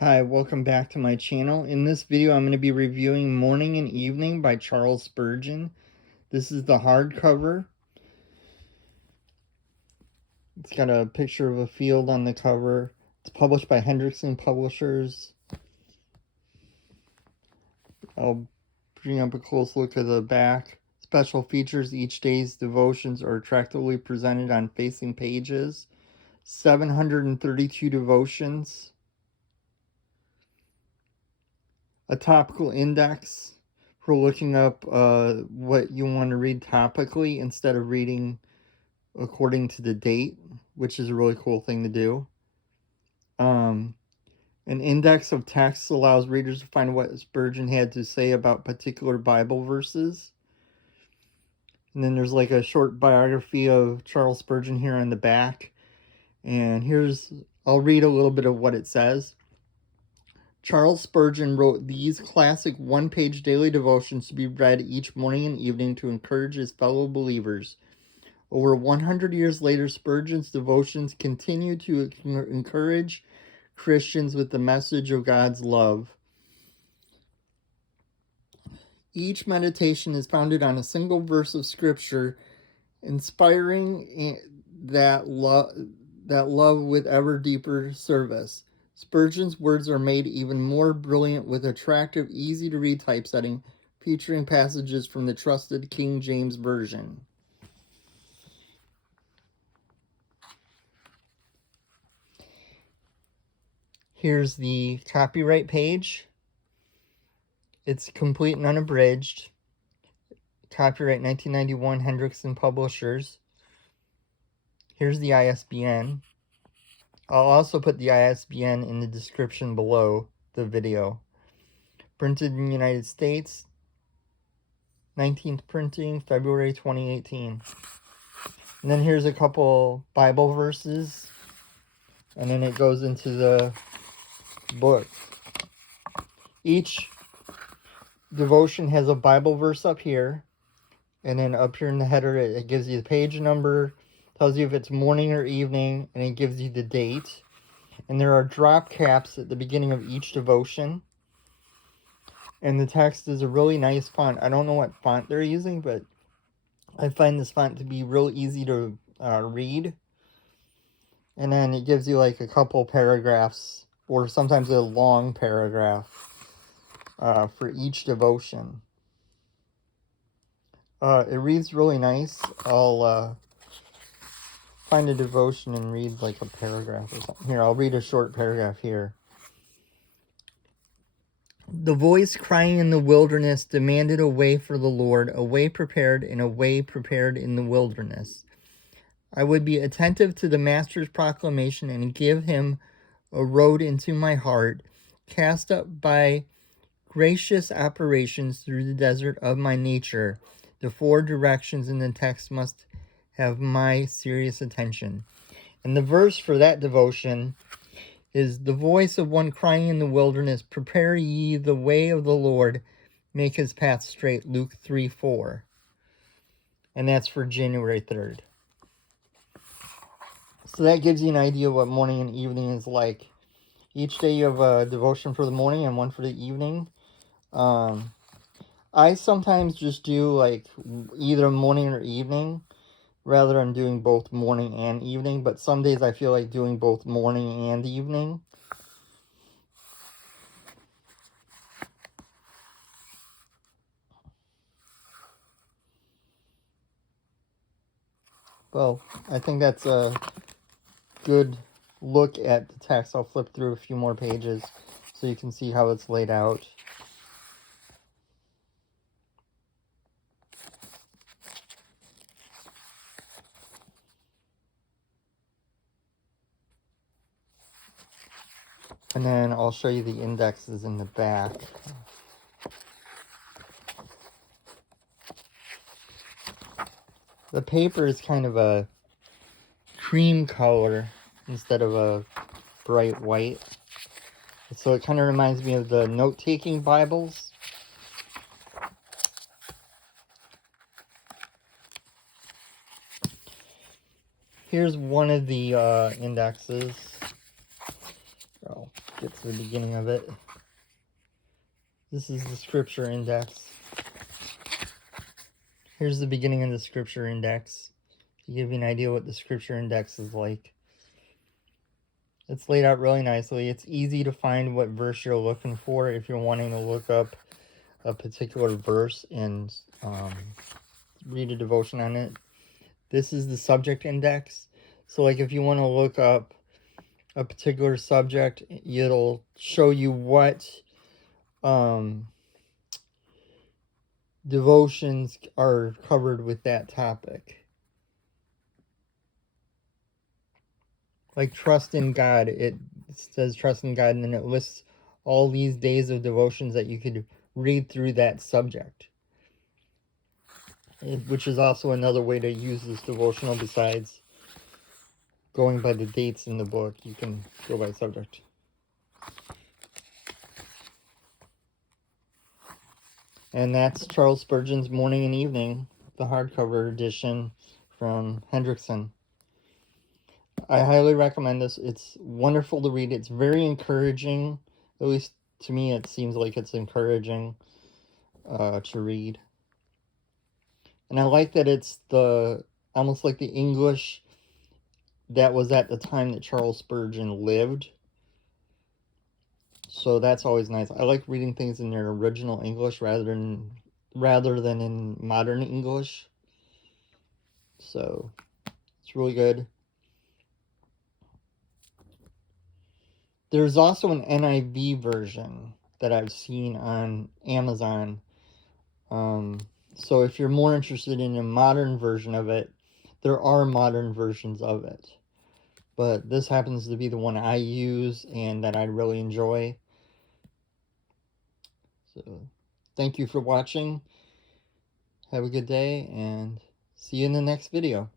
Hi, welcome back to my channel. In this video, I'm going to be reviewing Morning and Evening by Charles Spurgeon. This is the hardcover. It's got a picture of a field on the cover. It's published by Hendrickson Publishers. I'll bring up a close look at the back. Special features: each day's devotions are attractively presented on facing pages. 732 devotions. A topical index for looking up what you want to read topically instead of reading according to the date, which is a really cool thing to do. An index of texts allows readers to find what Spurgeon had to say about particular Bible verses. And then there's like a short biography of Charles Spurgeon here on the back. And I'll read a little bit of what it says. Charles Spurgeon wrote these classic one-page daily devotions to be read each morning and evening to encourage his fellow believers. Over 100 years later, Spurgeon's devotions continue to encourage Christians with the message of God's love. Each meditation is founded on a single verse of Scripture, inspiring that love with ever deeper service. Spurgeon's words are made even more brilliant with attractive, easy-to-read typesetting, featuring passages from the trusted King James Version. Here's the copyright page. It's complete and unabridged. Copyright 1991, Hendrickson Publishers. Here's the ISBN. I'll also put the ISBN in the description below the video. Printed in the United States, 19th printing, February 2018. And then here's a couple Bible verses. And then it goes into the book. Each devotion has a Bible verse up here. And then up here in the header, it gives you the page number, tells you if it's morning or evening, and it gives you the date. And there are drop caps at the beginning of each devotion. And the text is a really nice font. I don't know what font they're using, but I find this font to be real easy to read. And then it gives you like a couple paragraphs, or sometimes a long paragraph for each devotion. It reads really nice. I'll find a devotion and read like a paragraph or something. Here, I'll read a short paragraph here. The voice crying in the wilderness demanded a way for the Lord, a way prepared in the wilderness. I would be attentive to the Master's proclamation and give him a road into my heart, cast up by gracious operations through the desert of my nature. The four directions in the text must have my serious attention. And the verse for that devotion is the voice of one crying in the wilderness, prepare ye the way of the Lord, make his path straight, Luke 3:4. And that's for January 3rd. So that gives you an idea what morning and evening is like. Each day you have a devotion for the morning and one for the evening. I sometimes just do like either morning or evening, rather than doing both morning and evening, but some days I feel like doing both morning and evening. Well, I think that's a good look at the text. I'll flip through a few more pages so you can see how it's laid out. And then I'll show you the indexes in the back. The paper is kind of a cream color instead of a bright white. So it kind of reminds me of the note-taking Bibles. Here's one of the indexes. I'll get to the beginning of it. This is the scripture index. Here's the beginning of the scripture index to give you an idea what the scripture index is like. It's laid out really nicely. It's easy to find what verse you're looking for if you're wanting to look up a particular verse and read a devotion on it. This is the subject index. So like if you want to look up a particular subject, it'll show you what devotions are covered with that topic. Like trust in God, it says trust in God, and then it lists all these days of devotions that you could read through that subject, which is also another way to use this devotional besides going by the dates in the book. You can go by subject. And that's Charles Spurgeon's Morning and Evening, the hardcover edition from Hendrickson. I highly recommend this. It's wonderful to read. It's very encouraging. At least to me, it seems like it's encouraging to read. And I like that it's almost like the English that was at the time that Charles Spurgeon lived. So that's always nice. I like reading things in their original English rather than in modern English. So it's really good. There's also an NIV version that I've seen on Amazon. So if you're more interested in a modern version of it, there are modern versions of it. But this happens to be the one I use and that I really enjoy. So thank you for watching. Have a good day and see you in the next video.